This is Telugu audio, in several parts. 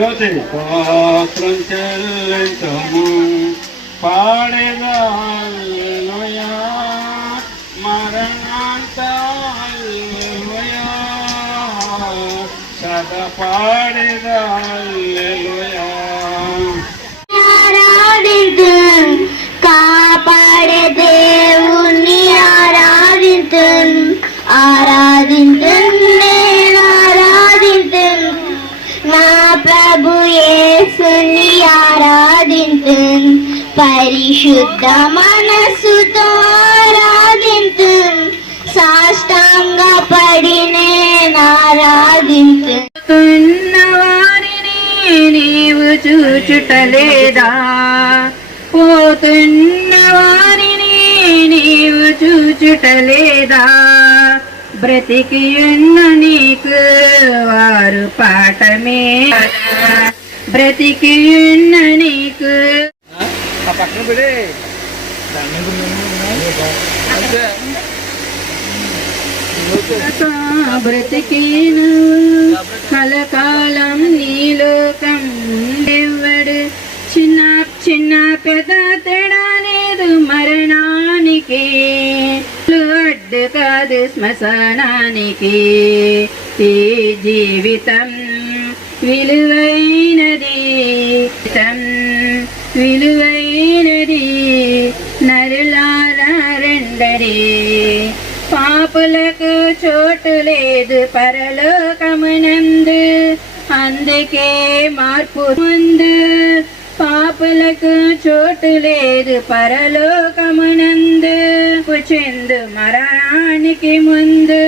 துதி பாத்திரம் செல்லும் பாடிதாயா மரணாந்தாயா சத பாடிதாயா காப்பாடு தேவுனி ஆராதித்தன் ஆராதித்தன் పరిశుద్ధ మనస్సుతో ఆరాధింతున్ సాష్టాంగ పడి నేను వారిని నీవు చూచుటలేదా? పోతున్న వారిని నీవు చూచుటలేదా? బ్రతికి ఉన్న నీకు వారు పాఠమే. బ్రతికి ఉన్న నీకు ఆ పక్కన పెడి. బ్రతికేను. కలకాలం నీలోకం ఎవడు చిన్న చిన్న పెద్ద తేడా లేదు మరణానికి. అడ్డు కాదు శ్మశానానికి. ఈ జీవితం విలువైనది. తం విలువైనది నరులారా పాపులకు చోటు లేదు పరలోకమునందు. అందుకే మార్పు ముందు పాపులకు చోటు లేదు పరలోకమునందు. చెందు మరణానికి ముందు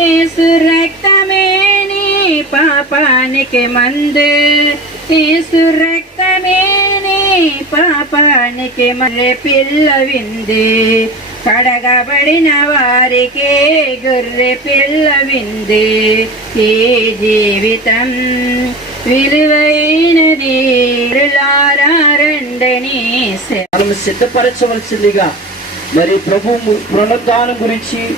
ఏసు రక్తమే నీ పాపానికి మందు. ఏసు రక్తమే పాపానికి మళ్ళీ పిల్ల వింది. కడగబడిన వారికే గొర్రె పిల్ల వింది. ఈ జీవితం విలువైనది. రులారా మనం సిద్ధపరచవలసిందిగా మరి ప్రభు పునరుద్ధానం గురించి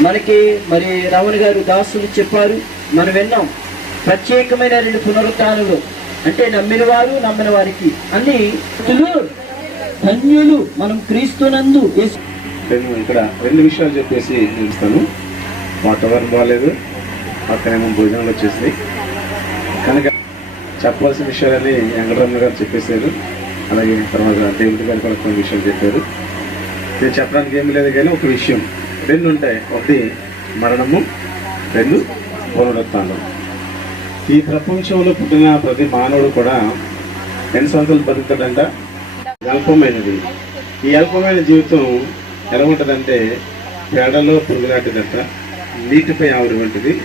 మనకి మరి రమణ గారు దాసులు చెప్పారు. మనం విన్నాం. ప్రత్యేకమైన రెండు పునరుద్ధానులు అంటే నమ్మిన వారు నమ్మిన వారికి. అన్ని ధన్యులు మనం క్రీస్తునందు. నేను ఇక్కడ రెండు విషయాలు చెప్పేసి నిలుస్తాను. వాతావరణం బాగాలేదు పక్కనేమో భోజనాలు వచ్చేసి కనుక చెప్పవలసిన విషయాలని వెంకటరమణ గారు చెప్పేశారు. అలాగే తర్వాత దేవుడి గారు కూడా కొన్ని విషయాలు చెప్పారు. నేను చెప్పడానికి ఏమి లేదు కానీ ఒక విషయం. రెండు ఉంటాయి. ఒకటి మరణము రెండు పునరుత్నం ఈ ప్రపంచంలో పుట్టిన ప్రతి మానవుడు కూడా ఎన్ని సంవత్సరాలు బతుకుతాడంట? అల్పమైనది. ఈ అల్పమైన జీవితం ఎలా ఉంటుందంటే పేడలో పురుగులాంటిదంట నీటిపై ఆవిరి వంటిది.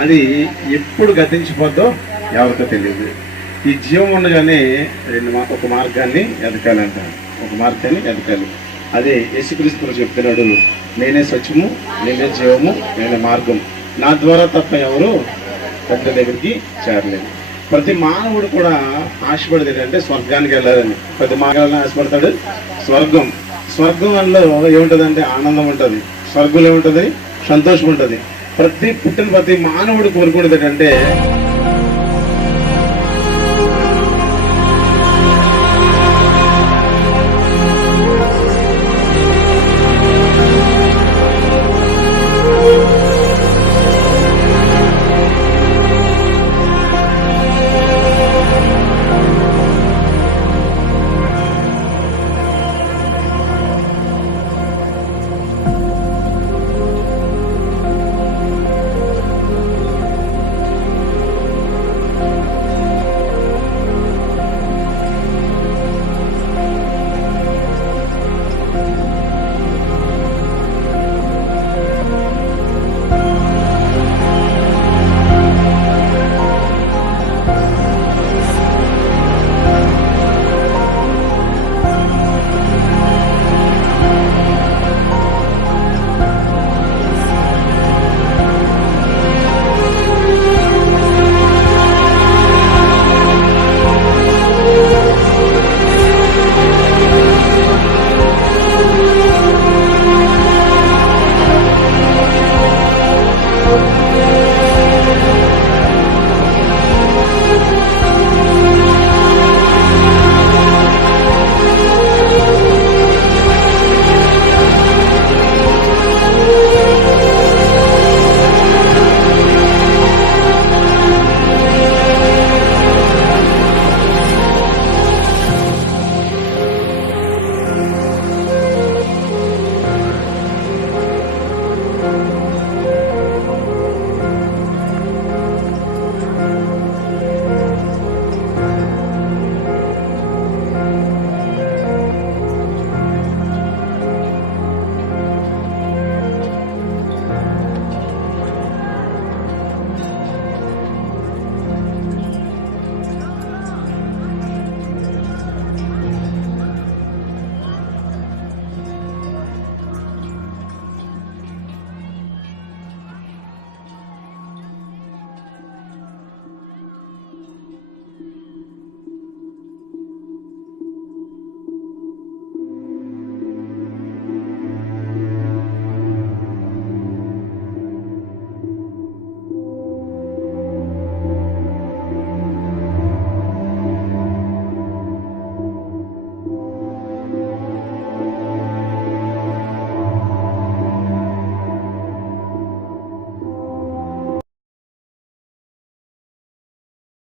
అది ఎప్పుడు గతించిపోద్దో ఎవరికో తెలియదు. ఈ జీవం ఉండగానే రెండు మా- ఒక మార్గాన్ని ఎదకాలంట ఒక మార్గాన్ని ఎదకాలి అదే యేసుక్రీస్తులు చెప్తున్నాడు నేనే సత్యము నేనే జీవము నేనే మార్గం నా ద్వారా తప్ప ఎవరు తండ్రి దగ్గరికి చేరలేదు. ప్రతి మానవుడు కూడా ఆశపడేది ఏంటంటే స్వర్గానికి వెళ్ళాలని. ప్రతి మానవులను ఆశపడతాడు స్వర్గం. స్వర్గంలో ఏముంటదంటే ఆనందం ఉంటుంది. స్వర్గంలో ఏముంటది? సంతోషం ఉంటుంది. ప్రతి పుట్టిన ప్రతి మానవుడు కోరుకునేది ఏంటంటే